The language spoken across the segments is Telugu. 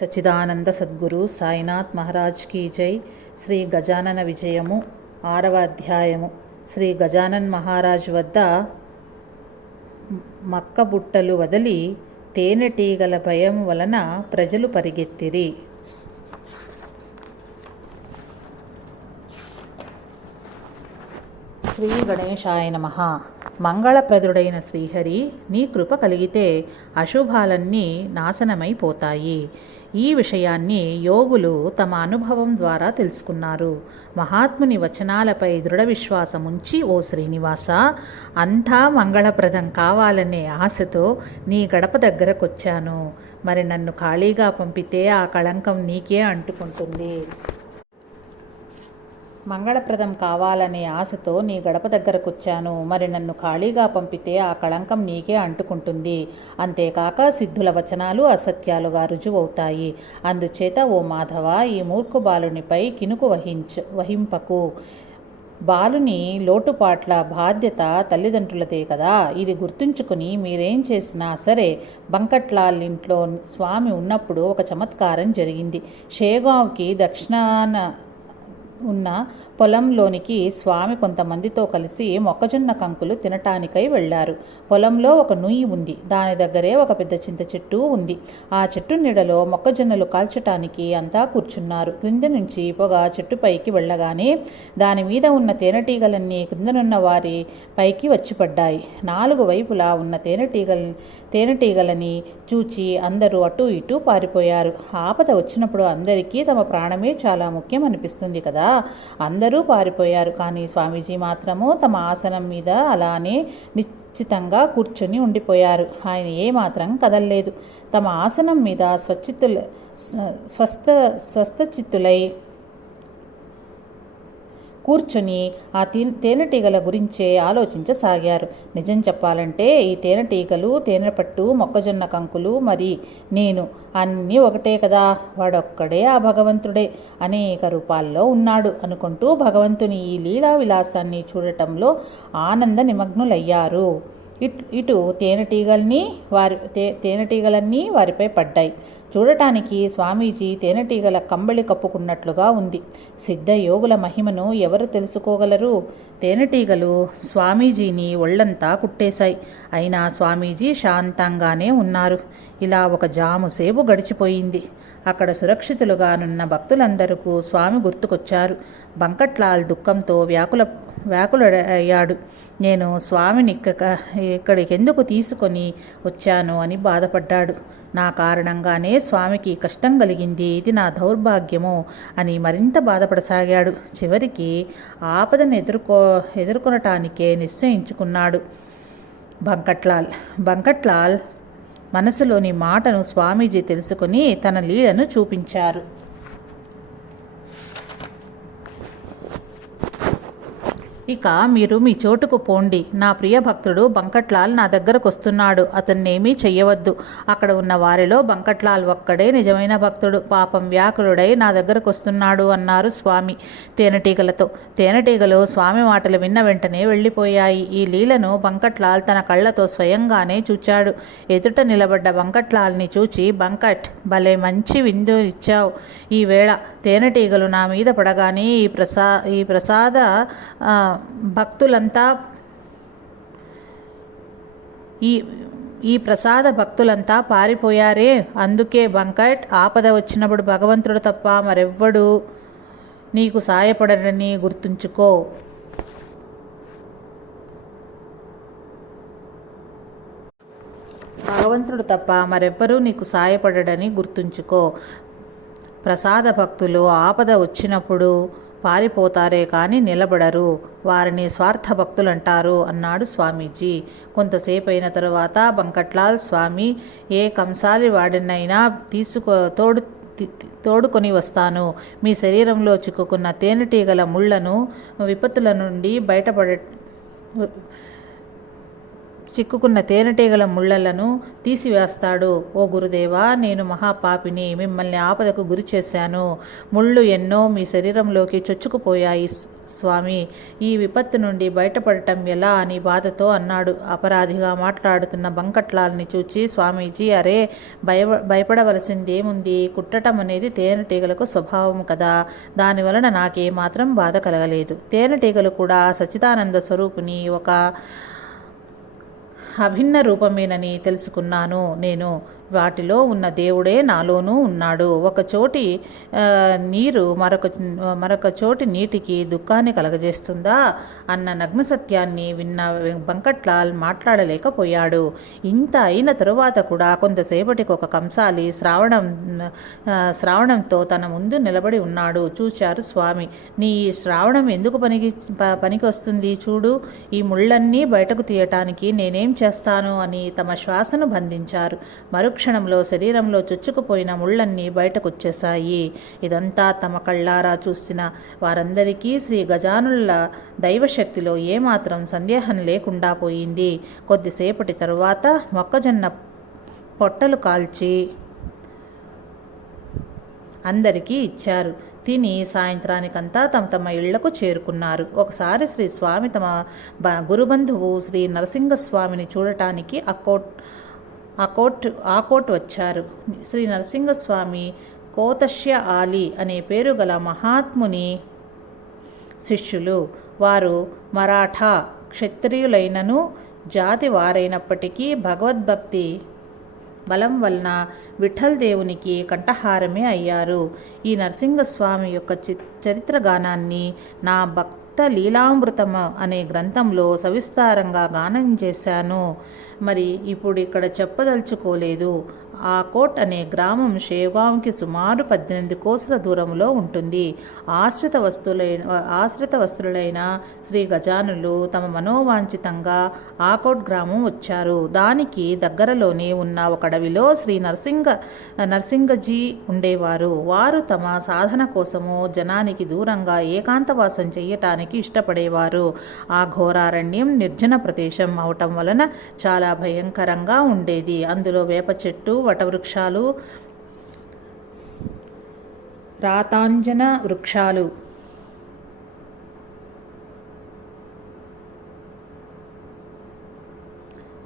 సచిదానంద సద్గురు సాయినాథ్ మహారాజ్ కీ జై. శ్రీ గజానన విజయము ఆరవ అధ్యాయము. శ్రీ గజానన్ మహారాజ్ వద్ద మక్క బుట్టలు వదిలి తేనెటీగల భయం వలన ప్రజలు పరిగెత్తిరి. శ్రీ గణేశాయ నమ. మంగళప్రదుడైన శ్రీహరి నీ కృప కలిగితే అశుభాలన్నీ నాశనమైపోతాయి. ఈ విషయాన్ని యోగులు తమ అనుభవం ద్వారా తెలుసుకున్నారు. మహాత్ముని వచనాలపై దృఢ విశ్వాసం ఉంచి ఓ శ్రీనివాస అంతా మంగళప్రదం కావాలనే ఆశతో నీ గడప దగ్గరకొచ్చాను. మరి నన్ను ఖాళీగా పంపితే ఆ కళంకం నీకే అంటుకుంటుంది. మంగళప్రదం కావాలనే ఆశతో నీ గడప దగ్గరకొచ్చాను. మరి నన్ను ఖాళీగా పంపితే ఆ కళంకం నీకే అంటుకుంటుంది. అంతేకాక సిద్ధుల వచనాలు అసత్యాలుగా రుజువవుతాయి. అందుచేత ఓ మాధవ ఈ మూర్ఖు బాలునిపై కినుకు వహించు వహింపకు. బాలుని లోటుపాట్ల బాధ్యత తల్లిదండ్రులదే కదా. ఇది గుర్తుంచుకుని మీరేం చేసినా సరే బంకట్లాల్ ఇంట్లో స్వామి ఉన్నప్పుడు ఒక చమత్కారం జరిగింది. షేగావ్కి దక్షిణాన ఉన్న పొలంలోనికి స్వామి కొంతమందితో కలిసి మొక్కజొన్న కంకులు తినటానికై వెళ్ళారు. పొలంలో ఒక నుయ్యి ఉంది. దాని దగ్గరే ఒక పెద్ద చింత చెట్టు ఉంది. ఆ చెట్టు నీడలో మొక్కజొన్నలు కాల్చటానికి అంతా కూర్చున్నారు. క్రింద నుంచి పొగ చెట్టుపైకి వెళ్ళగానే దాని మీద ఉన్న తేనెటీగలన్నీ క్రిందనున్న వారి పైకి వచ్చి పడ్డాయి నాలుగు వైపులా ఉన్న తేనెటీగల తేనెటీగలని చూచి అందరూ అటు ఇటు పారిపోయారు. ఆపద వచ్చినప్పుడు అందరికీ తమ ప్రాణమే చాలా ముఖ్యం అనిపిస్తుంది కదా? అందరూ పారిపోయారు. కానీ స్వామీజీ మాత్రము తమ ఆసనం మీద అలానే నిశ్చితంగా కూర్చొని ఉండిపోయారు. ఆయన ఏమాత్రం కదల్లేదు. తమ ఆసనం మీద స్వచ్చిత్తుల స్వస్థ స్వస్థచిత్తులై కూర్చొని ఆ తేనెటీగల గురించే ఆలోచించసాగారు. నిజం చెప్పాలంటే ఈ తేనెటీగలు తేనెపట్టు మొక్కజొన్న కంకులు మరి నేను. అన్నీ ఒకటే కదా వాడొక్కడే ఆ భగవంతుడే. అనేక రూపాల్లో ఉన్నాడు అనుకుంటూ భగవంతుని ఈ లీలా విలాసాన్ని చూడటంలో ఆనంద నిమగ్నులయ్యారు. ఇటు ఇటు తేనెటీగల్ని వారి తే తేనెటీగలన్నీ వారిపై పడ్డాయి. చూడటానికి స్వామీజీ తేనెటీగల కంబళి కప్పుకున్నట్లుగా ఉంది. సిద్ధ యోగుల మహిమను ఎవరు తెలుసుకోగలరు? తేనెటీగలు స్వామీజీని ఒళ్ళంతా కుట్టేశాయి. అయినా స్వామీజీ శాంతంగానే ఉన్నారు. ఇలా ఒక జాము సేపు గడిచిపోయింది. అక్కడ సురక్షితులుగానున్న భక్తులందరకు స్వామి గుర్తుకొచ్చారు. బంకట్లాల్ దుఃఖంతో వ్యాకుల వ్యాకులయ్యాడు నేను స్వామిని ఇక్కడికి ఎందుకు తీసుకొని వచ్చాను అని బాధపడ్డాడు. నా కారణంగానే స్వామికి కష్టం కలిగింది. ఇది నా దౌర్భాగ్యము అని మరింత బాధపడసాగాడు. చివరికి ఆపదను ఎదుర్కో ఎదుర్కొనటానికే నిశ్చయించుకున్నాడు. బంకట్లాల్ బంకట్లాల్ మనసులోని మాటను స్వామీజీ తెలుసుకుని తన లీలను చూపించారు. ఇక మీరు మీ చోటుకు పోండి. నా ప్రియ భక్తుడు బంకట్లాల్ నా దగ్గరకు వస్తున్నాడు. అతన్నేమీ చెయ్యవద్దు. అక్కడ ఉన్న వారిలో బంకట్లాల్ ఒక్కడే నిజమైన భక్తుడు. పాపం వ్యాకులుడై నా దగ్గరకు వస్తున్నాడు అన్నారు స్వామి తేనెటీగలతో. తేనెటీగలు స్వామి మాటలు విన్న వెంటనే వెళ్ళిపోయాయి. ఈ లీలను బంకట్లాల్ తన కళ్ళతో స్వయంగానే చూచాడు. ఎదుట నిలబడ్డ బంకట్లాల్ని చూచి బంకట్ భలే మంచి విందు ఇచ్చావు. ఈ వేళ తేనెటీగలు నా మీద పడగానే ఈ ప్రసా ఈ ప్రసాద భక్తులంతా ఈ ఈ ప్రసాద భక్తులంతా పారిపోయారే. అందుకే బంకట్ ఆపద వచ్చినప్పుడు భగవంతుడు తప్ప మరెవ్వడు నీకు సాయపడరని గుర్తుంచుకో. భగవంతుడు తప్ప మరెవ్వరూ నీకు సాయపడడని గుర్తుంచుకో. ప్రసాద భక్తులు ఆపద వచ్చినప్పుడు పారిపోతారే కానీ నిలబడరు. వారిని స్వార్థ భక్తులంటారు అన్నాడు స్వామీజీ. కొంతసేపు అయిన తరువాత బంకట్లాల్ స్వామి ఏ కంసాలి వాడినైనా తీసుకో తోడు తోడుకొని వస్తాను. మీ శరీరంలో చిక్కుకున్న తేనెటీగల ముళ్ళను విపత్తుల నుండి బయటపడ చిక్కుకున్న తేనెటీగల ముళ్ళలను తీసివేస్తాడు. ఓ గురుదేవా నేను మహాపాపిని. మిమ్మల్ని ఆపదకు గురి చేశాను. ముళ్ళు ఎన్నో మీ శరీరంలోకి చొచ్చుకుపోయాయి స్వామి. ఈ విపత్తు నుండి బయటపడటం ఎలా అని బాధతో అన్నాడు. అపరాధిగా మాట్లాడుతున్న బంకట్లాల్ని చూచి స్వామీజీ అరే భయ భయపడవలసిందేముంది? కుట్టటం అనేది తేనెటీగలకు స్వభావం కదా. దానివలన నాకేమాత్రం బాధ కలగలేదు. తేనెటీగలు కూడా సచిదానంద స్వరూపుని ఒక అభిన్న రూపమేనని తెలుసుకున్నాను నేను. వాటిలో ఉన్న దేవుడే నాలోనూ ఉన్నాడు. ఒక చోటి నీరు మరొక మరొక చోటి నీటికి దుఃఖాన్ని కలగజేస్తుందా అన్న నగ్న సత్యాన్ని విన్న బంకట్లాల్ మాట్లాడలేకపోయాడు. ఇంత అయిన తరువాత కూడా కొంతసేపటికి ఒక కంసాలి శ్రావణం శ్రావణంతో తన ముందు నిలబడి ఉన్నాడు. చూశారు స్వామి నీ శ్రావణం ఎందుకు పనికి పనికి వస్తుంది చూడు. ఈ ముళ్ళన్నీ బయటకు తీయటానికి నేనేం చేస్తాను అని తమ శ్వాసను బంధించారు. మరు క్షణంలో శరీరంలో చొచ్చుకుపోయిన ముళ్ళన్నీ బయటకొచ్చేశాయి. ఇదంతా తమ కళ్ళారా చూసిన వారందరికీ శ్రీ గజానుల దైవశక్తిలో ఏమాత్రం సందేహం లేకుండా పోయింది. కొద్దిసేపటి తరువాత మొక్కజొన్న పొట్టలు కాల్చి అందరికీ ఇచ్చారు. తిని సాయంత్రానికంతా తమ తమ ఇళ్ళకు చేరుకున్నారు. ఒకసారి శ్రీ స్వామి తమ గురుబంధువు శ్రీ నరసింహస్వామిని చూడటానికి అక్కో ఆ కోట్ ఆ కోట్ వచ్చారు. శ్రీ నరసింహస్వామి కోతశ్య ఆలి అనే పేరు గల మహాత్ముని శిష్యులు. వారు మరాఠా క్షత్రియులైనను జాతి వారైనప్పటికీ భగవద్భక్తి బలం వలన విఠల్ దేవునికి కంఠహారమే అయ్యారు. ఈ నరసింహస్వామి యొక్క చి చరిత్ర గానాన్ని నా భక్త లీలామృతం అనే గ్రంథంలో సవిస్తారంగా గానం చేశాను. మరి ఇప్పుడు ఇక్కడ చెప్పదలుచుకోలేదు. ఆ కోట్ అనే గ్రామం షేగాంకి సుమారు పద్దెనిమిది కోసల దూరంలో ఉంటుంది. ఆశ్రిత వస్తువులైన ఆశ్రిత వస్తువులైన శ్రీ గజానులు తమ మనోవాంఛితంగా ఆకోట్ గ్రామం వచ్చారు. దానికి దగ్గరలోనే ఉన్న ఒక అడవిలో శ్రీ నరసింగ నరసింగజీ ఉండేవారు. వారు తమ సాధన కోసము జనానికి దూరంగా ఏకాంతవాసం చేయటానికి ఇష్టపడేవారు. ఆ ఘోరారణ్యం నిర్జన ప్రదేశం అవటం వలన చాలా భయంకరంగా ఉండేది. అందులో వేప చెట్టు వటవృక్షాలు రాతాంజన వృక్షాలు.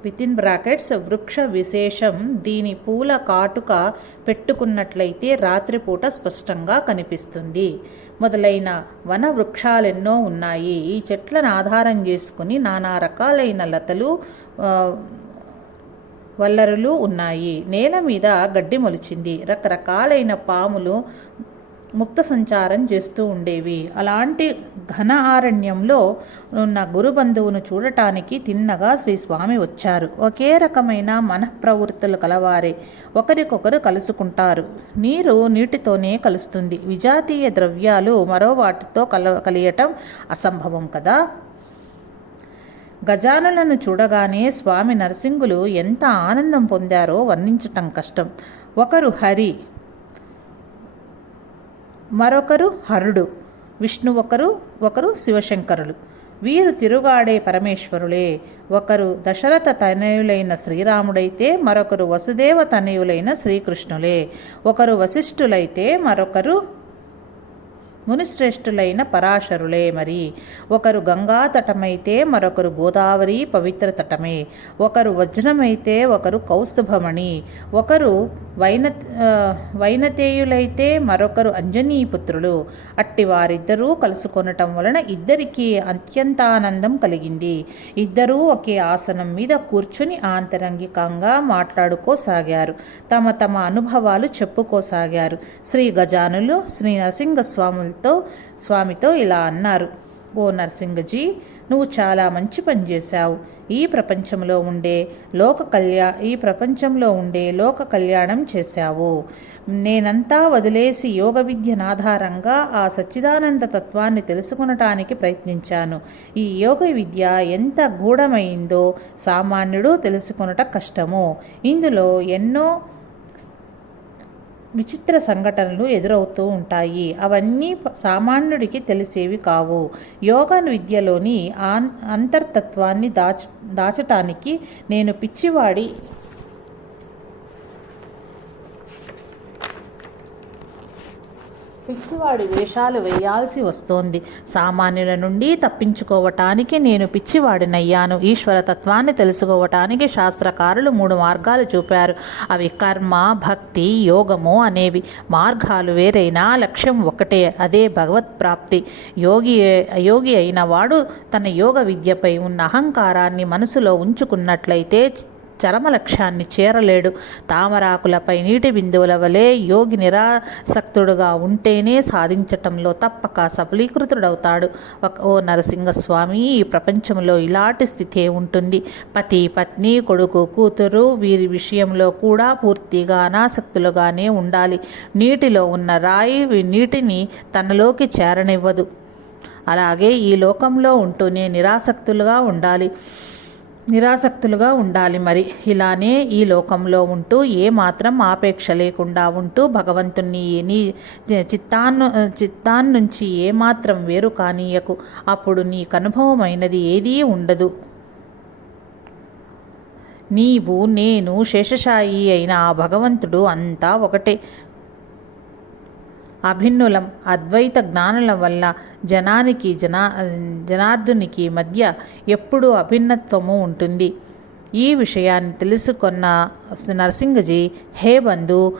వితిన్ బ్రాకెట్స్ వృక్ష విశేషం దీని పూల కాటుక పెట్టుకున్నట్లయితే రాత్రిపూట స్పష్టంగా కనిపిస్తుంది. మొదలైన వన వృక్షాలెన్నో ఉన్నాయి. ఈ చెట్లను ఆధారం చేసుకుని నానా రకాలైన లతలు వల్లరులు ఉన్నాయి. నేల మీద గడ్డి మొలిచింది. రకరకాలైన పాములు ముక్త సంచారం చేస్తూ ఉండేవి. అలాంటి ఘన ఆరణ్యంలో ఉన్న గురుబంధువును చూడటానికి తిన్నగా శ్రీ స్వామి వచ్చారు. ఒకే రకమైన మనఃప్రవృత్తులు కలవారే ఒకరికొకరు కలుసుకుంటారు. నీరు నీటితోనే కలుస్తుంది. విజాతీయ ద్రవ్యాలు మరో వాటితో కల కలియటం అసంభవం కదా? గజానులను చూడగానే స్వామి నరసింగులు ఎంత ఆనందం పొందారో వర్ణించటం కష్టం. ఒకరు హరి మరొకరు హరుడు విష్ణు ఒకరు ఒకరు శివశంకరులు. వీరు తిరుగాడే పరమేశ్వరులే. ఒకరు దశరథ తనయులైన శ్రీరాముడైతే మరొకరు వసుదేవ తనయులైన శ్రీకృష్ణులే. ఒకరు వశిష్ఠులైతే మరొకరు మునిశ్రేష్ఠులైన పరాశరులే మరి. ఒకరు గంగా తటమైతే మరొకరు గోదావరి పవిత్ర తటమే. ఒకరు వజ్రమైతే ఒకరు కౌస్తుభమణి. ఒకరు వైన వైనతేయులైతే మరొకరు అంజనీపుత్రులు. అట్టి వారిద్దరూ కలుసుకొనటం వలన ఇద్దరికీ అత్యంతానందం కలిగింది. ఇద్దరూ ఒకే ఆసనం మీద కూర్చుని ఆంతరంగికంగా మాట్లాడుకోసాగారు. తమ తమ అనుభవాలు చెప్పుకోసాగారు. శ్రీ గజానులు శ్రీ నరసింహస్వాములతో స్వామితో ఇలా అన్నారు. ఓ నరసింగజీ నువ్వు చాలా మంచి పని చేశావు. ఈ ప్రపంచంలో ఉండే లోక కళ్యా ఈ ప్రపంచంలో ఉండే లోక కళ్యాణం చేశావు. నేనంతా వదిలేసి యోగ విద్యను ఆధారంగా ఆ సచ్చిదానంద తత్వాన్ని తెలుసుకునటానికి ప్రయత్నించాను. ఈ యోగ విద్య ఎంత గూఢమైందో సామాన్యుడు తెలుసుకునట కష్టము. ఇందులో ఎన్నో విచిత్ర సంఘటనలు ఎదురవుతూ ఉంటాయి. అవన్నీ సామాన్యుడికి తెలిసేవి కావు. యోగా విద్యలోని అంతర్తత్వాన్ని దాచ దాచటానికి నేను పిచ్చివాడి పిచ్చివాడి వేషాలు వేయాల్సి వస్తోంది. సామాన్యుల నుండి తప్పించుకోవటానికి నేను పిచ్చివాడినయ్యాను. ఈశ్వరతత్వాన్ని తెలుసుకోవటానికి శాస్త్రకారులు మూడు మార్గాలు చూపారు. అవి కర్మ భక్తి యోగము అనేవి. మార్గాలు వేరైనా లక్ష్యం ఒకటే అదే భగవత్ ప్రాప్తి. యోగి యోగి అయిన వాడు తన యోగ విద్యపై ఉన్న అహంకారాన్ని మనసులో ఉంచుకున్నట్లయితే చరమ లక్ష్యాన్ని చేరలేడు. తామరాకులపై నీటి బిందువుల వలె యోగి నిరాసక్తుడుగా ఉంటేనే సాధించటంలో తప్పక సఫలీకృతుడవుతాడు. ఒక ఓ నరసింహస్వామి ఈ ప్రపంచంలో ఇలాంటి స్థితే ఉంటుంది. పతి పత్ని కొడుకు కూతురు వీరి విషయంలో కూడా పూర్తిగా అనాసక్తులుగానే ఉండాలి. నీటిలో ఉన్న రాయి నీటిని తనలోకి చేరనివ్వదు. అలాగే ఈ లోకంలో ఉంటూనే నిరాసక్తులుగా ఉండాలి. నిరాసక్తులుగా ఉండాలి మరి. ఇలానే ఈ లోకంలో ఉంటూ ఏ మాత్రం ఆపేక్ష లేకుండా ఉంటూ భగవంతుణ్ణి నీ చిత్తాన్ను చిత్తాన్నుంచి ఏమాత్రం వేరు కానీయకు. అప్పుడు నీకనుభవమైనది ఏదీ ఉండదు. నీవు నేను శేషశాయి అయిన ఆ భగవంతుడు అంతా ఒకటే. అభిన్నులం అద్వైత జ్ఞానుల వల్ల జనానికి జనా జనార్దునికి మధ్య ఎప్పుడూ అభిన్నత్వము ఉంటుంది. ఈ విషయాన్ని తెలుసుకున్న నరసింహజీ హే బంధు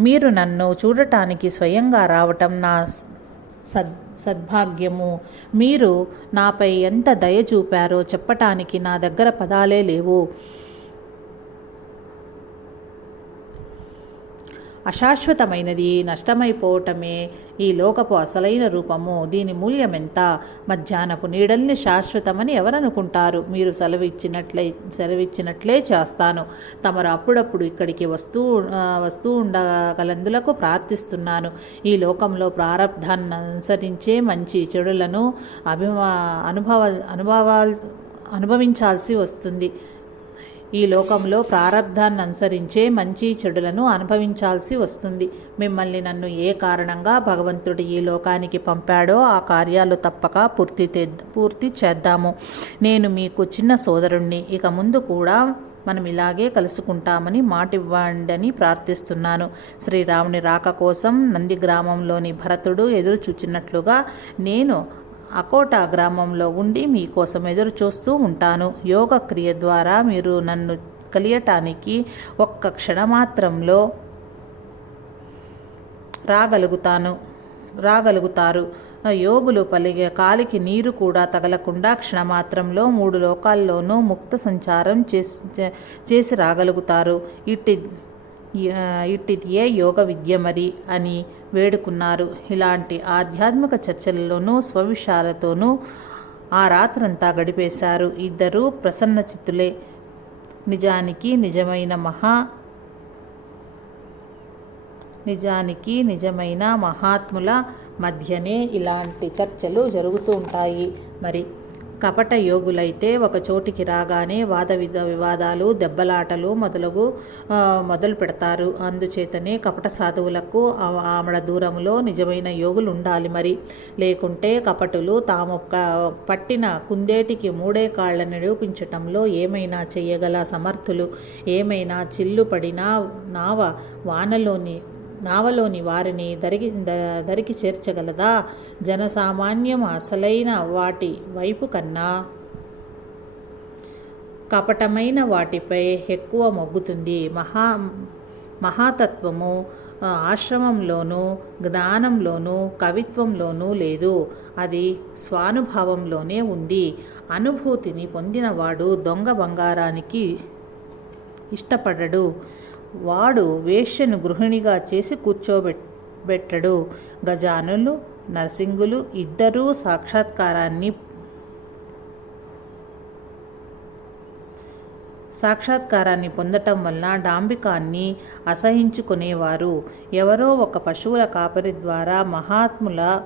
మీరు నన్ను చూడటానికి స్వయంగా రావటం నా సద్ సద్భాగ్యము. మీరు నాపై ఎంత దయ చూపారో చెప్పటానికి నా దగ్గర పదాలే లేవు. అశాశ్వతమైనది నష్టమైపోవటమే ఈ లోకపు అసలైన రూపము. దీని మూల్యం ఎంత మధ్యాహ్నపు నీడల్ని శాశ్వతమని ఎవరనుకుంటారు? మీరు సెలవిచ్చినట్లే సెలవిచ్చినట్లే చేస్తాను. తమరు అప్పుడప్పుడు ఇక్కడికి వస్తూ వస్తూ ఉండగలందులకు ప్రార్థిస్తున్నాను. ఈ లోకంలో ప్రారంధాన్ని అనుసరించే మంచి చెడులను అభిమా అనుభవ అనుభవాల్ అనుభవించాల్సి వస్తుంది. ఈ లోకంలో ప్రారంధాన్ని అనుసరించే మంచి చెడులను అనుభవించాల్సి వస్తుంది. మిమ్మల్ని నన్ను ఏ కారణంగా భగవంతుడు ఈ లోకానికి పంపాడో ఆ కార్యాలు తప్పక పూర్తి పూర్తి చేద్దాము. నేను మీకు చిన్న సోదరుణ్ణి. ఇక ముందు కూడా మనం ఇలాగే కలుసుకుంటామని మాటివ్వండి ప్రార్థిస్తున్నాను. శ్రీరాముని రాక కోసం నంది గ్రామంలోని భరతుడు ఎదురు చూచినట్లుగా నేను అకోటా గ్రామంలో ఉండి మీకోసం ఎదురు చూస్తూ ఉంటాను. యోగ క్రియ ద్వారా మీరు నన్ను కలియటానికి ఒక్క క్షణమాత్రంలో రాగలుగుతాను రాగలుగుతారు. యోగులు పలిగే కాలికి నీరు కూడా తగలకుండా క్షణమాత్రంలో మూడు లోకాల్లోనూ ముక్త సంచారం చేసి చే- చేసి రాగలుగుతారు. ఇట్టి ఇట్టిదియే యోగ విద్య మరి అని వేడుకున్నారు. ఇలాంటి ఆధ్యాత్మిక చర్చలలోనూ స్వవిషయాలతోనూ ఆ రాత్రంతా గడిపేశారు. ఇద్దరూ ప్రసన్న చిత్తులే. నిజానికి నిజమైన మహా నిజానికి నిజమైన మహాత్ముల మధ్యనే ఇలాంటి చర్చలు జరుగుతూ ఉంటాయి. మరి కపట యోగులైతే ఒక చోటికి రాగానే వాద విద వివాదాలు దెబ్బలాటలు మొదలగు మొదలు పెడతారు. అందుచేతనే కపట సాధువులకు ఆమెడ ఆమడ దూరంలో నిజమైన యోగులు ఉండాలి మరి. లేకుంటే కపటులు తాము పట్టిన కుందేటికి మూడే కాళ్ళ నిరూపించటంలో ఏమైనా చేయగల సమర్థులు? ఏమైనా చిల్లు పడినా నావ వానలోని నావలోని వారిని దరికి దరికి చేర్చగలదా? జనసామాన్యం అసలైన వాటి వైపు కన్నా కపటమైన వాటిపై ఎక్కువ మొగ్గుతుంది. మహా మహాతత్వము ఆశ్రమంలోనూ జ్ఞానంలోనూ కవిత్వంలోనూ లేదు. అది స్వానుభావంలోనే ఉంది. అనుభూతిని పొందినవాడు దొంగ బంగారానికి ఇష్టపడడు. వాడు వేష్యను గృహిణిగా చేసి కూర్చోబెట్టడు. గజానులు నరసింగులు ఇద్దరూ సాక్షాత్కారాన్ని సాక్షాత్కారాన్ని పొందటం వలన డాంబికాన్ని అసహించుకునేవారు. ఎవరో ఒక పశువుల కాపరి ద్వారా మహాత్ముల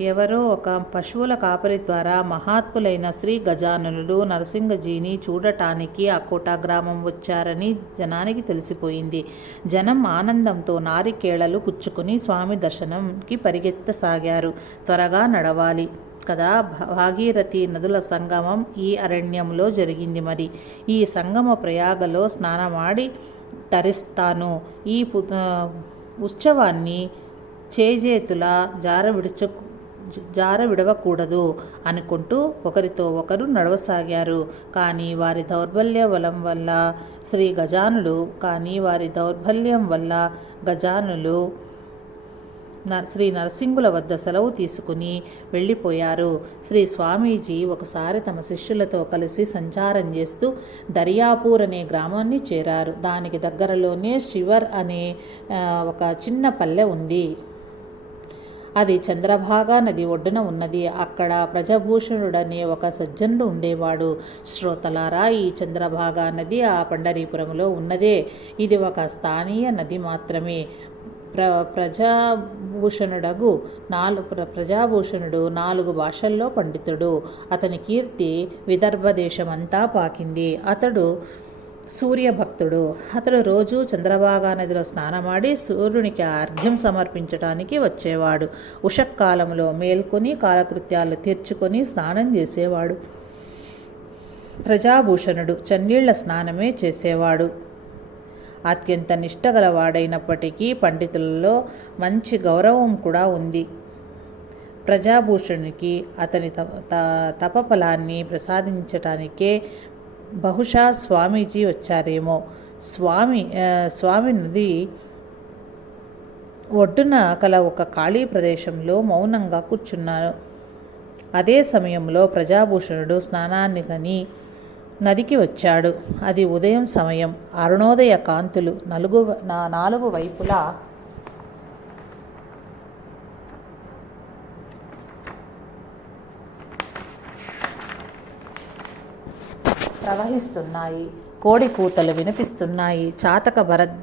ఎవరో ఒక పశువుల కాపరి ద్వారా మహాత్ములైన శ్రీ గజానులు నరసింగజీని చూడటానికి అకోట గ్రామం వచ్చారని జనానికి తెలిసిపోయింది. జనం ఆనందంతో నారికేళలు పుచ్చుకుని స్వామి దర్శనంకి పరిగెత్తసాగారు. త్వరగా నడవాలి కదా భాగీరథి నదుల సంగమం ఈ అరణ్యంలో జరిగింది మరి. ఈ సంగమ ప్రయాగలో స్నానమాడి తరిస్తాను. ఈ ఉత్సవాన్ని చేజేతుల జార విడుచు జార విడవకూడదు అనుకుంటూ ఒకరితో ఒకరు నడవసాగారు. కానీ వారి దౌర్బల్య బలం వల్ల శ్రీ గజానులు కానీ వారి దౌర్బల్యం వల్ల గజానులు శ్రీ నరసింగుల వద్ద సెలవు తీసుకుని వెళ్ళిపోయారు. శ్రీ స్వామీజీ ఒకసారి తమ శిష్యులతో కలిసి సంచారం చేస్తూ దర్యాపూర్ అనే గ్రామాన్ని చేరారు. దానికి దగ్గరలోనే శివర్ అనే ఒక చిన్న పల్లె ఉంది. అది చంద్రభాగా నది ఒడ్డున ఉన్నది. అక్కడ ప్రజభూషణుడనే ఒక సజ్జనుడు ఉండేవాడు. శ్రోతలారా ఈ చంద్రభాగా నది ఆ పండరీపురంలో ఉన్నదే. ఇది ఒక స్థానీయ నది మాత్రమే. ప్ర ప్రజాభూషణుడగు నాలుగు ప్ర ప్రజాభూషణుడు నాలుగు భాషల్లో పండితుడు. అతని కీర్తి విదర్భ దేశమంతా పాకింది. అతడు సూర్యభక్తుడు. అతడు రోజు చంద్రభాగా నదిలో స్నానమాడి సూర్యునికి అర్ఘ్యం సమర్పించడానికి వచ్చేవాడు. ఉషక్కాలంలో మేల్కొని కాలకృత్యాలు తీర్చుకొని స్నానం చేసేవాడు. ప్రజాభూషణుడు చన్నీళ్ళ స్నానమే చేసేవాడు. అత్యంత నిష్టగలవాడైనప్పటికీ పండితులలో మంచి గౌరవం కూడా ఉంది. ప్రజాభూషణునికి అతని తపఫలాన్ని ప్రసాదించటానికే బహుశా స్వామీజీ వచ్చారేమో. స్వామి స్వామి నది ఒడ్డున కల ఒక ఖాళీ ప్రదేశంలో మౌనంగా కూర్చున్నారు. అదే సమయంలో ప్రజాభూషణుడు స్నానాన్ని కని నదికి వచ్చాడు. అది ఉదయం సమయం. అరుణోదయ కాంతులు నలుగు నా నాలుగు వైపులా ప్రవహిస్తున్నాయి. కోడి కూతలు వినిపిస్తున్నాయి. చాతక భరద్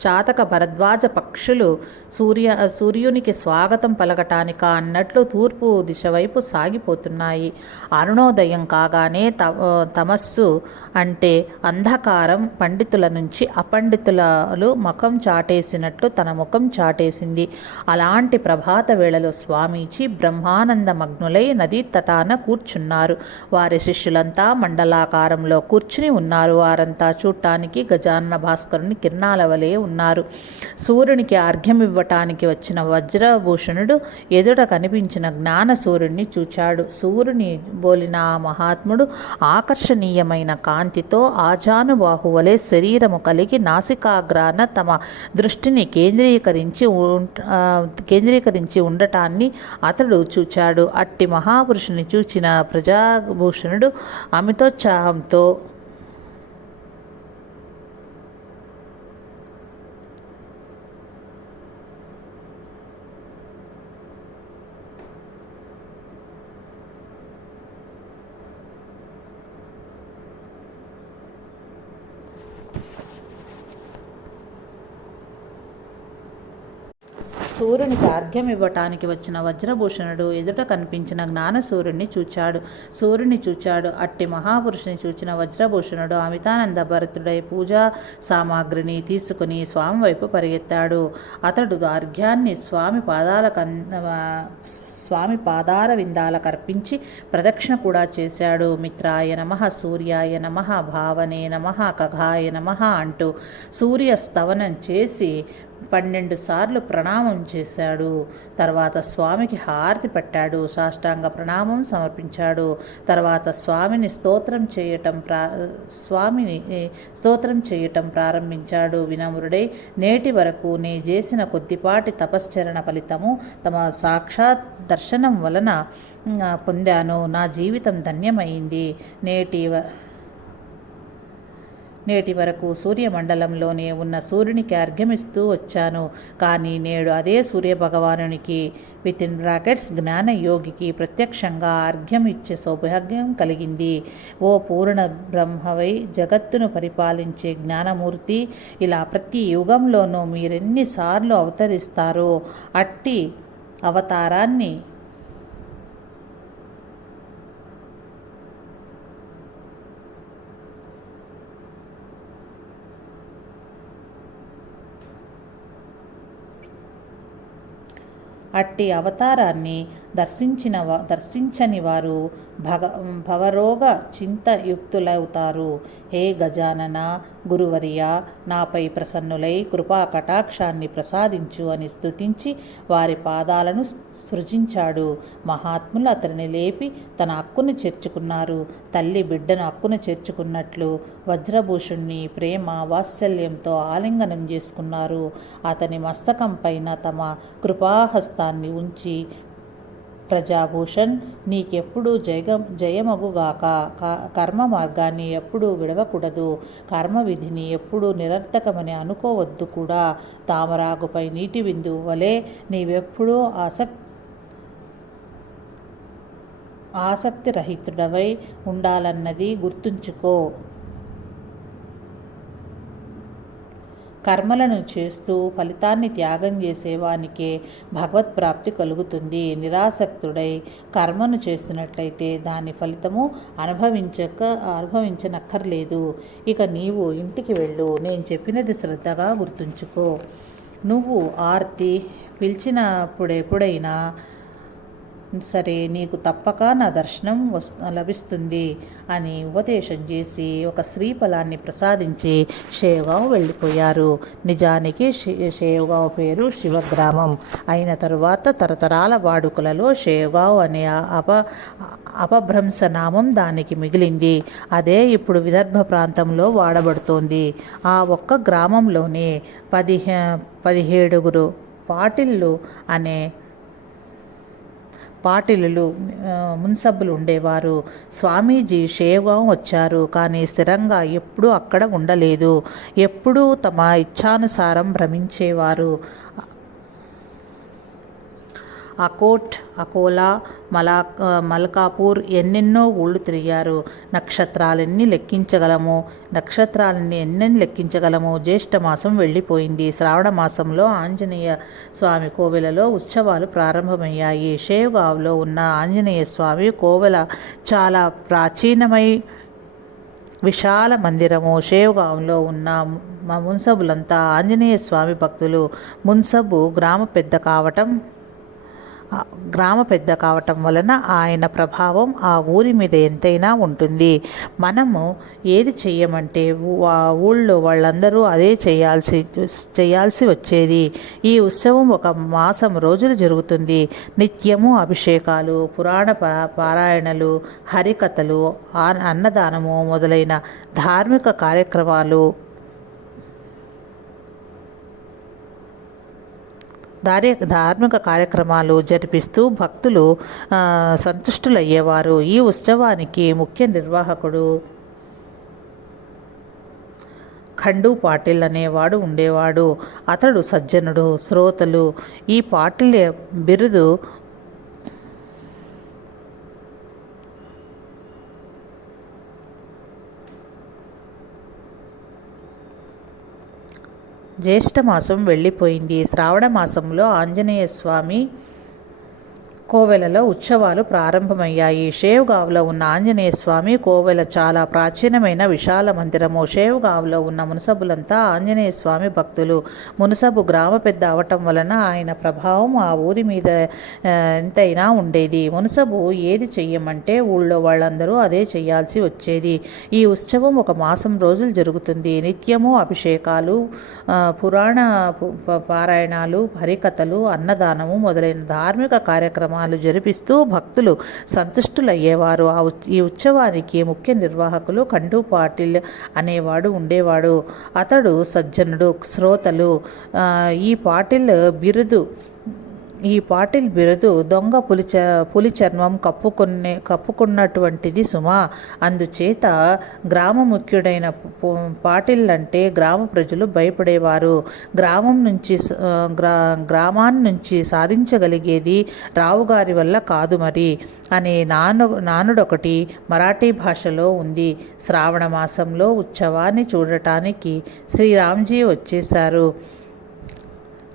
చాతక భరద్వాజ పక్షులు సూర్య సూర్యునికి స్వాగతం పలకటానిక అన్నట్లు తూర్పు దిశ వైపు సాగిపోతున్నాయి. అరుణోదయం కాగానే తమస్సు అంటే అంధకారం పండితుల నుంచి అపండితులలు ముఖం చాటేసినట్లు తన ముఖం చాటేసింది. అలాంటి ప్రభాత వేళలో స్వామీజీ బ్రహ్మానంద మగ్నులై నదీ తటాన కూర్చున్నారు. వారి శిష్యులంతా మండలాకారంలో కూర్చుని ఉన్నారు. వారంతా చూడటానికి గజాన్న భాస్కరుని కిరణాల వలె ఉన్నారు. సూర్యునికి అర్ఘ్యం ఇవ్వటానికి వచ్చిన వజ్రభూషణుడు ఎదుట కనిపించిన జ్ఞాన సూర్యుడిని చూచాడు. సూర్యుని బోలిన ఆ మహాత్ముడు ఆకర్షణీయమైన కాంతితో ఆజానుబాహువలే శరీరము కలిగి నాసికాగ్రాన తమ దృష్టిని కేంద్రీకరించి కేంద్రీకరించి ఉండటాన్ని అతడు చూచాడు. అట్టి మహాపురుషుని చూచిన ప్రజాభూషణుడు అమితోత్సాహంతో సూర్యునికి అర్ఘ్యం ఇవ్వటానికి వచ్చిన వజ్రభూషణుడు ఎదుట కనిపించిన జ్ఞానసూర్యుడిని చూచాడు. సూర్యుని చూచాడు. అట్టి మహాపురుషుని చూచిన వజ్రభూషణుడు అమితానంద భరతుడై పూజా సామాగ్రిని తీసుకుని స్వామి వైపు పరిగెత్తాడు. అతడు అర్ఘ్యాన్ని స్వామి పాదాల స్వామి పాదార విందాల కర్పించి ప్రదక్షిణ కూడా చేశాడు. మిత్రాయ నమ సూర్యాయ నమ భావనే నమ కఘాయ నమ అంటూ సూర్య స్తవనం చేసి పన్నెండు సార్లు ప్రణామం చేశాడు. తర్వాత స్వామికి హారతి పట్టాడు. సాష్టాంగ ప్రణామం సమర్పించాడు. తర్వాత స్వామిని స్తోత్రం చేయటం ప్రా స్వామిని స్తోత్రం చేయటం ప్రారంభించాడు. వినమ్రుడై నేటి వరకు నే చేసిన కొద్దిపాటి తపశ్చరణ ఫలితము తమ సాక్షాత్ దర్శనం వలన పొందాను. నా జీవితం ధన్యమైంది. నేటి నేటి వరకు సూర్యమండలంలోనే ఉన్న సూర్యునికి అర్ఘ్యమిస్తూ వచ్చాను. కానీ నేడు అదే సూర్యభగవానునికి విత్ ఇన్ బ్రాకెట్స్ జ్ఞానయోగికి ప్రత్యక్షంగా అర్ఘ్యం ఇచ్చే సౌభాగ్యం కలిగింది. ఓ పూర్ణ బ్రహ్మవై జగత్తును పరిపాలించే జ్ఞానమూర్తి ఇలా ప్రతి యుగంలోనూ మీరెన్నిసార్లు అవతరిస్తారో అట్టి అవతారాన్ని అట్టి అవతారాన్ని దర్శించిన దర్శించని వారు భగ భవరోగ చింతయుక్తులవుతారు. హే గజానన గురువరియ నాపై ప్రసన్నులై కృపా కటాక్షాన్ని ప్రసాదించు అని స్తుతించి వారి పాదాలను సృజించాడు. మహాత్ములు అతనిని లేపి తన హక్కును చేర్చుకున్నారు. తల్లి బిడ్డను హక్కును చేర్చుకున్నట్లు వజ్రభూషుణ్ణి ప్రేమ వాత్సల్యంతో ఆలింగనం చేసుకున్నారు. అతని మస్తకం పైన తమ కృపాహస్తాన్ని ఉంచి ప్రజాభూషణ్ నీకెప్పుడు జయగ జయమగుగాక. క- కర్మ మార్గాన్ని ఎప్పుడూ విడవకూడదు. కర్మ విధిని ఎప్పుడూ నిరర్థకమని అనుకోవద్దు కూడా. తామరాకుపై నీటి బిందువు వలె నీవెప్పుడూ ఆసక్ ఆసక్తిరహితుడవై ఉండాలన్నది గుర్తుంచుకో. కర్మలను చేస్తూ ఫలితాన్ని త్యాగం చేసేవానికే భగవత్ప్రాప్తి కలుగుతుంది. నిరాసక్తుడై కర్మను చేసినట్లయితే దాని ఫలితము అనుభవించక అనుభవించనక్కర్లేదు. ఇక నీవు ఇంటికి వెళ్ళు. నేను చెప్పినది శ్రద్ధగా గుర్తుంచుకో. నువ్వు ఆర్తి పిలిచినప్పుడెప్పుడైనా సరే నీకు తప్పక నా దర్శనం వస్ లభిస్తుంది అని ఉపదేశం చేసి ఒక స్త్రీ ఫలాన్ని ప్రసాదించి షేవ్గావ్ వెళ్ళిపోయారు. నిజానికి షే పేరు శివగ్రామం. అయిన తరువాత తరతరాల వాడుకలలో షేవ్గావ్ అనే అప అపభ్రంశ నామం దానికి మిగిలింది. అదే ఇప్పుడు విదర్భ ప్రాంతంలో వాడబడుతోంది. ఆ ఒక్క గ్రామంలోనే పదిహే పదిహేడుగురు పాటిల్లు అనే పాటిలులు మున్సబ్బులు ఉండేవారు స్వామీజీ షేవం వచ్చారు కానీ స్థిరంగా ఎప్పుడూ అక్కడ ఉండలేదు. ఎప్పుడూ తమ ఇచ్ఛానుసారం భ్రమించేవారు. అకోట్ అకోలా మలా మల్కాపూర్ ఎన్నెన్నో ఊళ్ళు తిరిగారు. నక్షత్రాలన్నీ లెక్కించగలము నక్షత్రాలన్నీ ఎన్నెన్ని లెక్కించగలము జ్యేష్ఠ మాసం వెళ్ళిపోయింది. శ్రావణ మాసంలో ఆంజనేయ స్వామి కోవెలలో ఉత్సవాలు ప్రారంభమయ్యాయి. షేవ్గావ్లో ఉన్న ఆంజనేయ స్వామి కోవెల చాలా ప్రాచీనమై విశాల మందిరము. షేవ్గాంలో ఉన్న మా మున్సబులంతా ఆంజనేయ స్వామి భక్తులు. మున్సబు గ్రామ పెద్ద కావటం గ్రామ పెద్ద కావటం వలన ఆయన ప్రభావం ఆ ఊరి మీద ఎంతైనా ఉంటుంది. మనము ఏది చెయ్యమంటే ఊళ్ళో వాళ్ళందరూ అదే చేయాల్సి చేయాల్సి వచ్చేది. ఈ ఉత్సవం ఒక మాసం రోజులు జరుగుతుంది. నిత్యము అభిషేకాలు పురాణ పారాయణలు హరికథలు అన్నదానము మొదలైన ధార్మిక కార్యక్రమాలు దారి ధార్మిక కార్యక్రమాలు జరిపిస్తూ భక్తులు సంతుష్టులయ్యేవారు. ఈ ఉత్సవానికి ముఖ్య నిర్వాహకుడు ఖండు పాటిల్ అనేవాడు ఉండేవాడు. అతడు సజ్జనుడు శ్రోతలు. ఈ పాటిల్ బిరుదు జ్యేష్ఠమాసం వెళ్ళిపోయింది. శ్రావణ మాసంలో ఆంజనేయ స్వామి కోవెలలో ఉత్సవాలు ప్రారంభమయ్యాయి. షేవ్గావ్లో ఉన్న ఆంజనేయ స్వామి కోవెల చాలా ప్రాచీనమైన విశాల మందిరము. షేవ్గావ్లో ఉన్న మునసబులంతా ఆంజనేయ స్వామి భక్తులు. మునసబు గ్రామ పెద్ద అవటం వలన ఆయన ప్రభావం ఆ ఊరి మీద ఎంతైనా ఉండేది. మునసబు ఏది చెయ్యమంటే ఊళ్ళో వాళ్ళందరూ అదే చేయాల్సి వచ్చేది. ఈ ఉత్సవం ఒక మాసం రోజులు జరుగుతుంది. నిత్యము అభిషేకాలు పురాణ పారాయణాలు హరికథలు అన్నదానము మొదలైన ధార్మిక కార్యక్రమాలు జరిపిస్తూ భక్తులు సంతుష్టులయ్యేవారు. ఆ ఈ ఉత్సవానికి ముఖ్య నిర్వాహకులు కండు పాటిల్ అనేవాడు ఉండేవాడు. అతడు సజ్జనుడు శ్రోతలు. ఈ పాటిల్ బిరుదు ఈ పాటిల్ బిరుదు దొంగ పులిచ పులి చర్మం కప్పుకునే కప్పుకున్నటువంటిది సుమా. అందుచేత గ్రామ ముఖ్యుడైన పాటిల్ అంటే గ్రామ ప్రజలు భయపడేవారు. గ్రామం నుంచి గ్రా గ్రామాన్నించి సాధించగలిగేది రావుగారి వల్ల కాదు మరి అనే నాను నానుడొకటి మరాఠీ భాషలో ఉంది. శ్రావణ మాసంలో ఉత్సవాన్ని చూడటానికి శ్రీరామ్జీ వచ్చేశారు.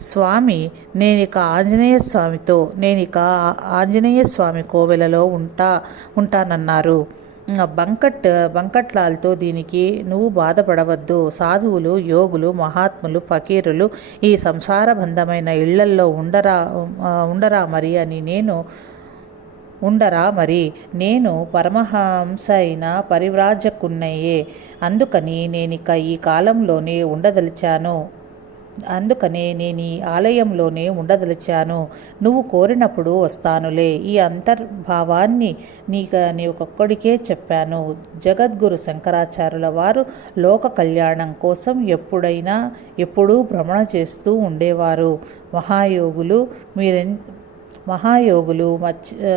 స్వామి నేనిక ఆంజనేయ స్వామితో నేనిక ఆంజనేయ స్వామి కోవెలలో ఉంటా ఉంటానన్నారు. బంకట్ బంకట్లాలతో దీనికి నువ్వు బాధపడవద్దు. సాధువులు యోగులు మహాత్ములు ఫకీరులు ఈ సంసార బంధమైన ఇళ్ళల్లో ఉండరా ఉండరా మరి అని నేను ఉండరా మరి? నేను పరమహంస అయిన పరివ్రాజకున్నయ్యే. అందుకని నేనిక ఈ కాలంలోనే ఉండదలిచాను. అందుకనే నేను ఈ ఆలయంలోనే ఉండదలిచాను. నువ్వు కోరినప్పుడు వస్తానులే. ఈ అంతర్భావాన్ని నీక నీకొక్కడికే చెప్పాను. జగద్గురు శంకరాచార్యుల వారు లోక కళ్యాణం కోసం ఎప్పుడైనా ఎప్పుడూ భ్రమణ చేస్తూ ఉండేవారు. మహాయోగులు మీరెన్ మహాయోగులు మచ్ ఆ,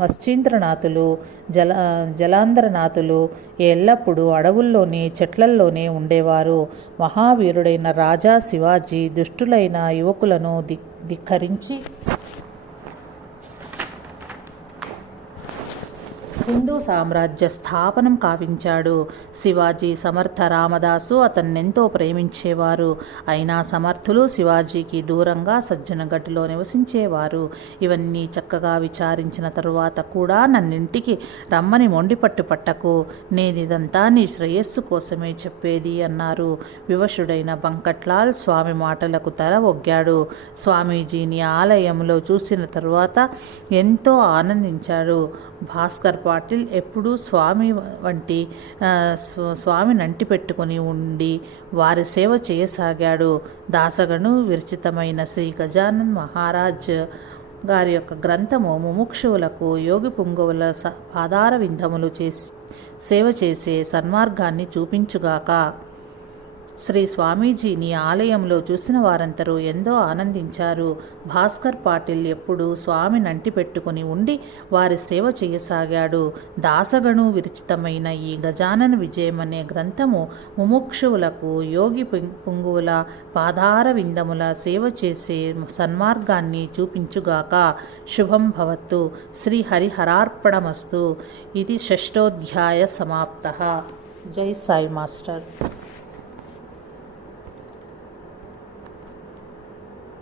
మశ్చీంద్రనాథులు జల జలాంధ్రనాథులు ఎల్లప్పుడూ అడవుల్లోని చెట్లల్లోనే ఉండేవారు. మహావీరుడైన రాజా శివాజీ దుష్టులైన యువకులను ధిక్కరించి హిందూ సామ్రాజ్య స్థాపనం కావించాడు. శివాజీ సమర్థ రామదాసు అతన్నెంతో ప్రేమించేవారు. అయినా సమర్థులు శివాజీకి దూరంగా సజ్జన గట్టులో నివసించేవారు. ఇవన్నీ చక్కగా విచారించిన తరువాత కూడా నన్నింటికి రమ్మని మొండిపట్టు పట్టకు. నేనిదంతా నీ శ్రేయస్సు కోసమే చెప్పేది అన్నారు. వివశుడైన బంకట్లాల్ స్వామి మాటలకు తల ఒగ్గాడు. స్వామీజీని ఆలయంలో చూసిన తరువాత ఎంతో ఆనందించాడు. భాస్కర్ పాటిల్ ఎప్పుడూ స్వామి వంటి ఆ, స్వామిని అంటి పెట్టుకుని ఉండి వారి సేవ చేయసాగాడు. దాసగను విరచితమైన శ్రీ గజానన్ మహారాజ్ గారి యొక్క గ్రంథము ముముక్షువులకు యోగి పుంగవుల ఆధార పాదార వింధములు చేసి సేవ చేసే సన్మార్గాన్ని చూపించుగాక. శ్రీ స్వామీజీని ఆలయంలో చూసిన వారందరూ ఎంతో ఆనందించారు. భాస్కర్ పాటిల్ ఎప్పుడూ స్వామిని అంటి పెట్టుకుని ఉండి వారి సేవ చేయసాగాడు. దాసగణు విరచితమైన ఈ గజానన విజయం అనే గ్రంథము ముముక్షువులకు యోగి పుం- పుంగువుల పాదార విందముల సేవ చేసే సన్మార్గాన్ని చూపించుగాక శుభం భవత్తు. శ్రీ హరిహరార్పణమస్తు. ఇది షష్టోధ్యాయ సమాప్త. జై సాయి మాస్టర్.